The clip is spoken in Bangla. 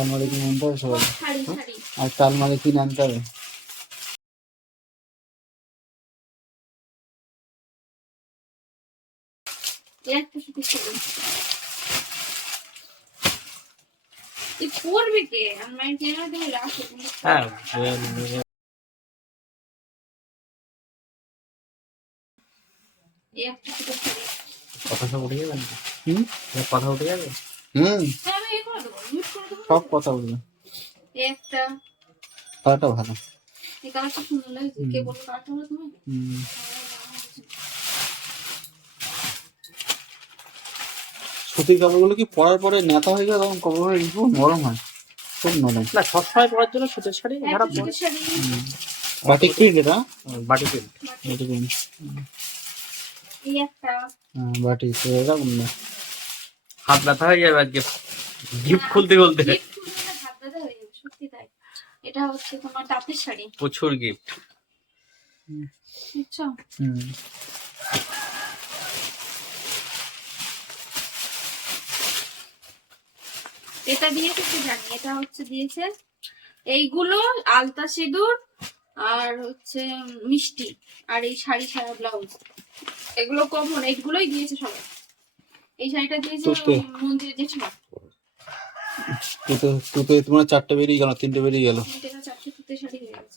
আলমারি কিনে আনতে হবে সবাই। শাড়ি শাড়ি আর একটা আলমারি কিনে আনতে হবে। একটা শুধু শাড়ি এই পরবে কে আলমারি কিনে তুমি রাখো হ্যাঁ এই একটা শুধু শাড়ি কথা সব উঠে যাবে নাকি? হুম কথা উঠে যাবে? হুম হ্যাঁ আমি এই করে দেবো মিউট করে দেবো সব কথা বলবে। এই একটা তাটা ভালো। এই কালারটা সুন্দর লাগছে কে বললো কালারটা হলো তুমি হুম সুতির কাপড়গুলো কি পরার পরে নেতা হয়ে যায় তখন কাপড় হয়ে খুব নরম হয়, খুব নরম। না সবসময় পরার জন্য সুতির শাড়ি একটা শুধু শাড়ি বাটিক প্রিন্ট এটা। বাটি প্রিন্ট। Batik print. এই একটা বাটিক এরকম না। হাত ব্যথা হয়ে যাবে আজকে গিফট খুলতে খুলতে। গিফট খুলতে হাত ব্যথা হয়ে যাবে সত্যি তাই। এটা হচ্ছে তোমার তাঁতের শাড়ি প্রচুর গিফট। বুঝছো হুম এটা দিয়েছে কি জানি এটা হচ্ছে দিয়েছে এইগুলো আলতা সিঁদুর আর হচ্ছে মিষ্টি আর এই শাড়ি ছাড়া ব্লাউজ এগুলো কমন এইগুলোই দিয়েছে সবাই। এই শাড়িটা দিয়েছে তোতে মন্দিরে জেঠিমা তোতে তোমার 4টে বেরিয়ে গেল, 3টে বেরিয়ে গেল। 3টে না 4টে তুতে শাড়ি হয়ে গেছে।